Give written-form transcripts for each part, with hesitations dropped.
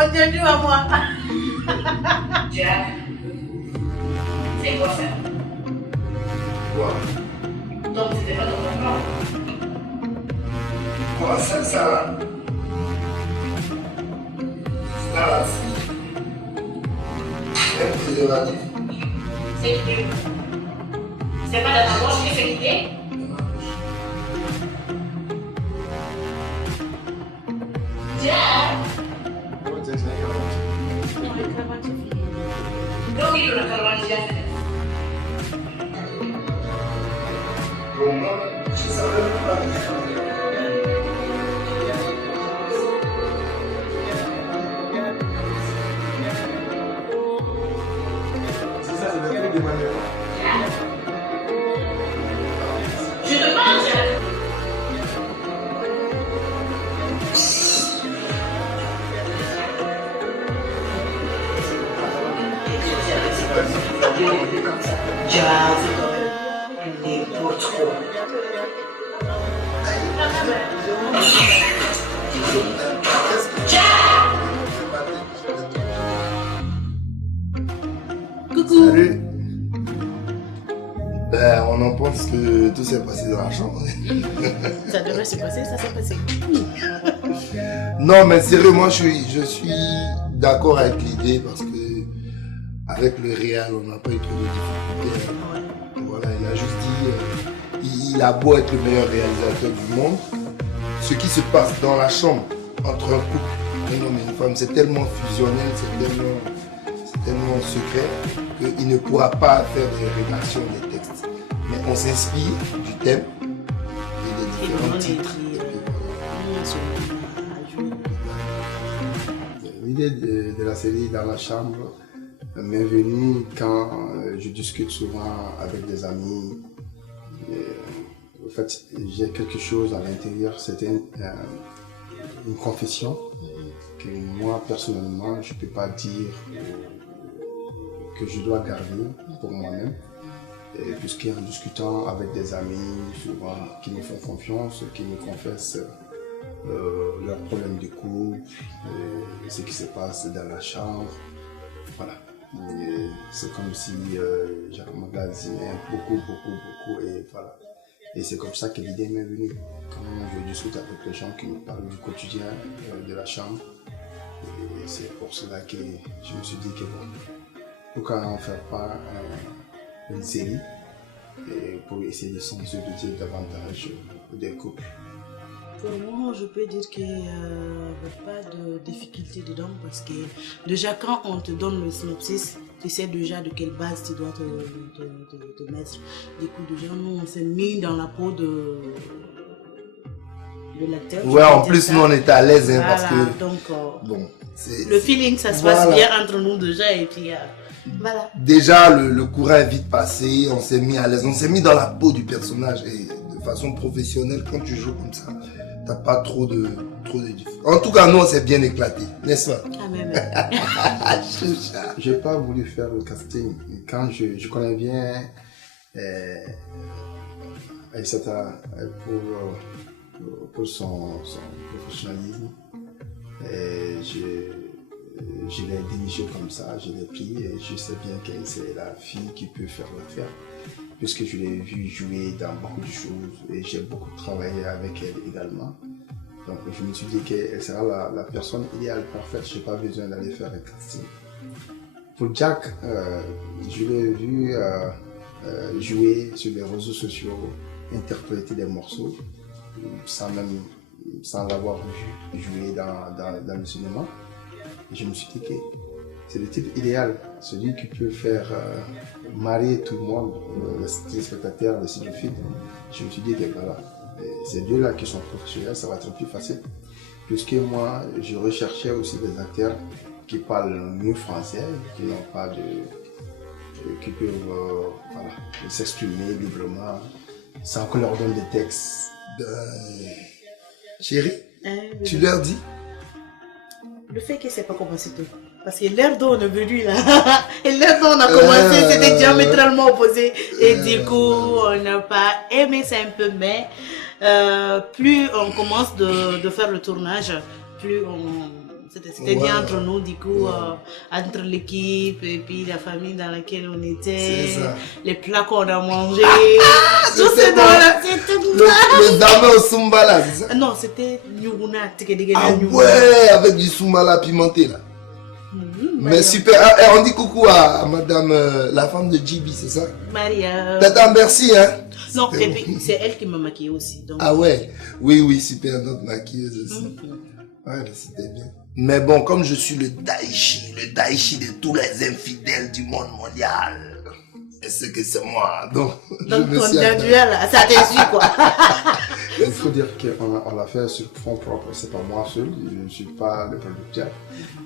Continue à moi. Jack, c'est quoi ça? Quoi? Donc c'était pas ton plan. Quoi, ça là? Ça là, c'est un préservatif. C'est qui? C'est pas dans ta poche que c'est l'idée? Jack! Non, le cravate est fini. Donc il doit falloir Jack. Bon, moi, je savais même pas. Je te parle, Jack! Jack, n'importe quoi. Coucou. Salut. Ben, on en pense que tout s'est passé dans la chambre. Ça devrait se passer, ça s'est passé. Non, mais sérieux, moi je suis d'accord avec l'idée parce que avec le Real, on n'a pas eu trop de difficultés. Voilà, il a juste dit, il a beau être le meilleur réalisateur du monde, ce qui se passe dans la chambre entre un couple, un homme et une femme, c'est tellement fusionnel, c'est tellement secret qu'il ne pourra pas faire des rédactions des textes. Mais on s'inspire du thème et des différents titres. Et puis voilà. L'idée de la série Dans la chambre m'est venue quand je discute souvent avec des amis. En fait, j'ai quelque chose à l'intérieur, c'était une confession que moi personnellement je ne peux pas dire, que je dois garder pour moi-même. Puisqu'en discutant avec des amis souvent qui me font confiance, qui me confessent leurs problèmes de couple, ce qui se passe dans la chambre, voilà. C'est comme si j'emmagasinais beaucoup et voilà. Et c'est comme ça que l'idée m'est venue. Quand je discute avec les gens qui me parlent du quotidien de la chambre, et c'est pour cela que je me suis dit que bon, pourquoi n'en faire pas une série pour essayer de sensibiliser davantage des couples. Pour moi, je peux dire qu'il n'y a pas de difficulté dedans parce que déjà quand on te donne le synopsis, tu sais déjà de quelle base tu dois te mettre. Du coup, déjà, nous, on s'est mis dans la peau de l'acteur. Ouais, en plus, nous, on était à l'aise hein, voilà, parce que donc, bon, le feeling, ça se passe bien entre nous déjà et puis voilà. Déjà, le courant est vite passé, on s'est mis à l'aise, on s'est mis dans la peau du personnage et de façon professionnelle, quand tu joues comme ça, t'as pas trop de difficultés. En tout cas, nous, on s'est bien éclaté, n'est-ce pas? Ah, même. J'ai pas voulu faire le casting. Quand je connais bien Aïssata pour son professionnalisme, je l'ai dirigé comme ça, je l'ai pris et je sais bien qu'elle c'est la fille qui peut faire l'affaire. Puisque je l'ai vu jouer dans beaucoup de choses et j'ai beaucoup travaillé avec elle également. Donc je me suis dit qu'elle sera la personne idéale, parfaite, je n'ai pas besoin d'aller faire un casting. Pour Jack, je l'ai vu jouer sur les réseaux sociaux, interpréter des morceaux, sans l'avoir vu jouer dans le cinéma. Et je me suis dit que c'est le type idéal, celui qui peut faire marier tout le monde, les téléspectateurs, les cinéphiles. Je me suis dit que voilà, ces deux-là qui sont professionnels, ça va être plus facile. Puisque moi, je recherchais aussi des acteurs qui parlent mieux français, qui n'ont pas qui peuvent s'exprimer librement, sans qu'on leur donne des textes. Chérie, tu leur dis? Le fait que c'est pas commencé tôt. Parce que l'heure dont on est venu là, et l'heure dont on a commencé, c'était diamétralement opposé. Et du coup, on n'a pas aimé ça un peu, mais plus on commence de faire le tournage, plus C'était bien entre nous, du coup, entre l'équipe et puis la famille dans laquelle on était, les plats qu'on a mangés. Tout c'est bon là, c'était le dame au Sumbala, c'est ça? Non, c'était Nyuguna. Ah ouais, avec du Sumbala pimenté là. Mais super, on dit coucou à madame, la femme de Djibi, c'est ça? Maria. Tata, merci hein. Non, et puis c'est elle qui m'a maquillée aussi. Donc... Ah ouais, oui, super, notre maquilleuse aussi. Ouais, c'était bien. Mais bon, comme je suis le Daichi de tous les infidèles du monde mondial, et c'est que c'est moi, donc je me suis là, ça te suit quoi. Il faut dire qu'on l'a fait sur fond propre, c'est pas moi seul, je ne suis pas le producteur.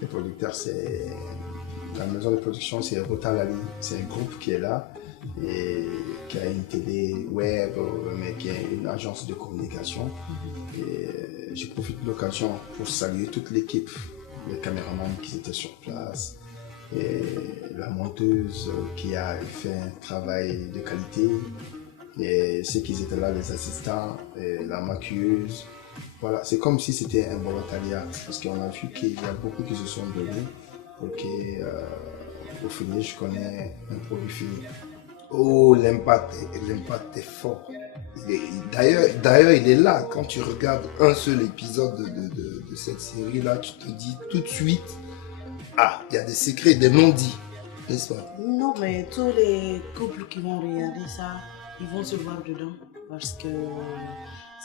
Le producteur, c'est la maison de production, c'est Rotalali, c'est un groupe qui est là et qui a une télé web, mais qui a une agence de communication. Et je profite de l'occasion pour saluer toute l'équipe, les caméramans qui étaient sur place, et la monteuse qui a fait un travail de qualité, et ceux qui étaient là, les assistants, et la maquilleuse. Voilà, c'est comme si c'était un volontariat, parce qu'on a vu qu'il y a beaucoup qui se sont donnés pour qu'au final, je connais un produit fini. Oh, l'impact est fort. D'ailleurs, il est là. Quand tu regardes un seul épisode de cette série-là, tu te dis tout de suite, ah, il y a des secrets, des non-dits, n'est-ce pas? Non, mais tous les couples qui vont regarder ça, ils vont se voir dedans parce que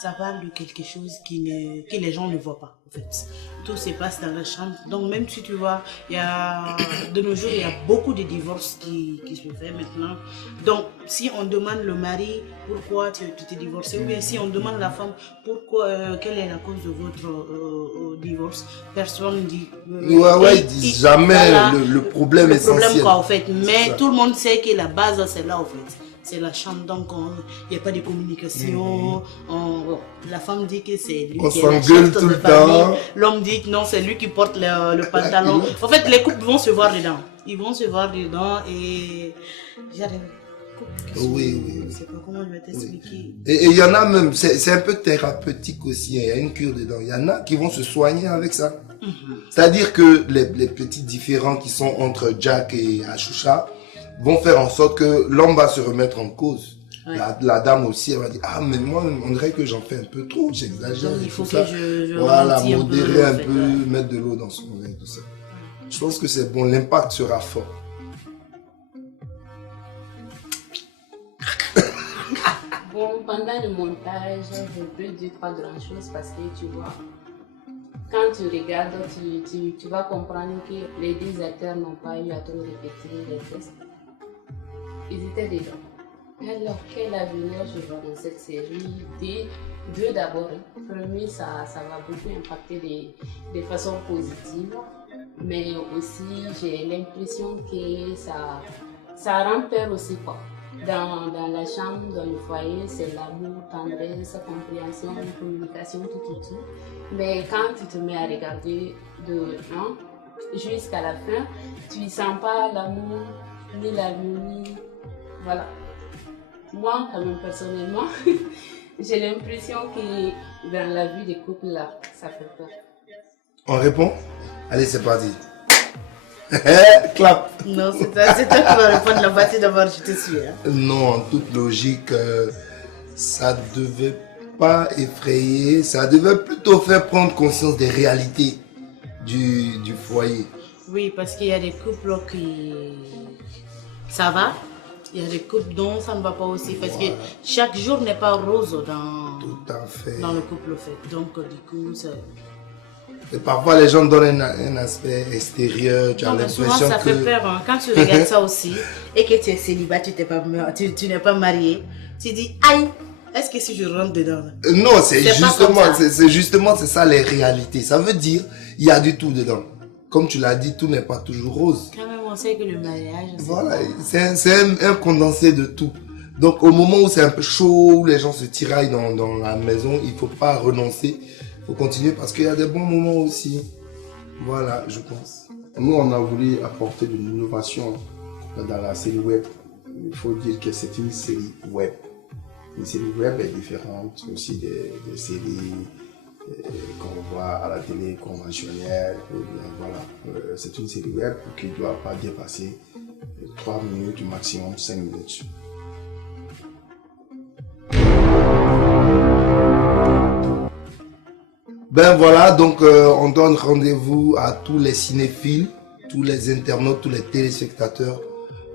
ça parle de quelque chose que les gens ne voient pas, en fait. Tout se passe dans la chambre. Donc, même si tu vois, de nos jours, il y a beaucoup de divorces qui se font maintenant. Donc, si on demande le mari pourquoi tu t'es divorcé, ou bien si on demande la femme pourquoi, quelle est la cause de votre divorce, personne ne dit. Ils disent jamais voilà, le problème essentiel. Le problème, quoi, en fait. Mais tout le monde sait que la base, c'est là, en fait. C'est la chambre, donc il n'y a pas de communication. La femme dit que c'est lui qui est la chef de famille. L'homme dit que non, c'est lui qui porte le pantalon. En fait, les couples vont se voir dedans. Ils vont se voir dedans et il y a des couples qui sont... Oui. Je ne sais pas comment je vais t'expliquer. Et il y en a même, c'est un peu thérapeutique aussi, il y a une cure dedans. Il y en a qui vont se soigner avec ça. C'est-à-dire que les petits différends qui sont entre Jack et Ashusha vont faire en sorte que l'homme va se remettre en cause. Ouais. La dame aussi, elle va dire, ah mais moi on dirait que j'en fais un peu trop, j'exagère. Il faut que je voilà, modérer un peu, mettre de l'eau dans son vin, tout ça. Je pense que c'est bon, l'impact sera fort. Bon, pendant le montage, je peux dire pas grand chose parce que tu vois, quand tu regardes, tu vas comprendre que les deux acteurs n'ont pas eu à trop répéter les tests. Ils étaient dedans. Alors, quel avenir je vois dans cette série? Deux d'abord. Premier, ça va beaucoup impacter de façon positive. Mais aussi, j'ai l'impression que ça rend peur aussi, quoi. Dans la chambre, dans le foyer, c'est l'amour, tendresse, compréhension, communication, tout. Mais quand tu te mets à regarder jusqu'à la fin, tu ne sens pas l'amour, ni l'harmonie. Voilà. Moi, quand même, personnellement, j'ai l'impression que dans la vie des couples, là, ça fait peur. On répond? Allez, c'est parti. Clap. Non, c'est toi qui vas répondre la partie d'abord, je te suis. Hein. Non, en toute logique, ça devait pas effrayer, ça devait plutôt faire prendre conscience des réalités du foyer. Oui, parce qu'il y a des couples qui... ça va. Il y a des couples dont ça ne va pas aussi, parce que chaque jour n'est pas rose Tout à fait. Dans le couple fait. Donc, du coup, ça... Et parfois, les gens donnent un aspect extérieur, tu as l'impression que... ça fait peur. Hein. Quand tu regardes ça aussi, et que tu es célibataire, tu n'es pas marié, tu dis, aïe, est-ce que si je rentre dedans? Non, c'est ça les réalités. Ça veut dire, il y a du tout dedans. Comme tu l'as dit, tout n'est pas toujours rose. Quand même, on sait que le mariage... Voilà, c'est un condensé de tout. Donc, au moment où c'est un peu chaud, où les gens se tiraillent dans la maison, il ne faut pas renoncer. Il faut continuer parce qu'il y a des bons moments aussi. Voilà, je pense. Nous, on a voulu apporter de l'innovation dans la série web. Il faut dire que c'est une série web. Une série web est différente aussi des séries qu'on voit à la télé conventionnelle. Voilà, c'est une série web qui ne doit pas dépasser 3 minutes, maximum 5 minutes. Ben voilà, donc on donne rendez-vous à tous les cinéphiles, tous les internautes, tous les téléspectateurs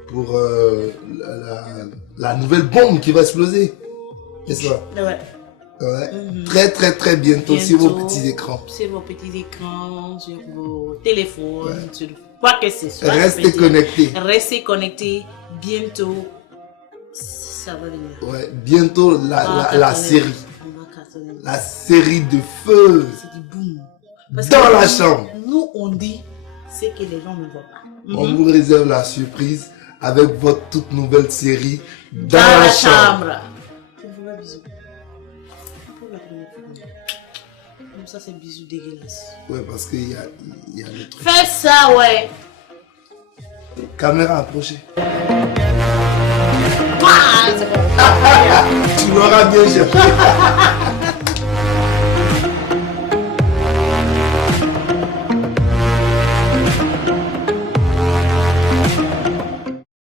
pour la nouvelle bombe qui va exploser. C'est ça? Ouais. Ouais. Très très très bientôt sur vos petits écrans. Sur vos petits écrans, sur vos téléphones, sur quoi que ce soit. Restez connectés. Restez connectés. Bientôt, ça va venir. Ouais, bientôt la série. On va cartonner. La série de feu C'est du boom. Parce dans que la chambre. Nous, on dit ce que les gens ne voient pas. On vous réserve la surprise avec votre toute nouvelle série dans la chambre. Je vous fais un bisou. Comme ça, c'est bisou dégueulasse. Ouais, parce qu'il y a le truc. Fais ça, ouais. Caméra approchée. Ah, c'est bon. Tu l'auras bien cherché.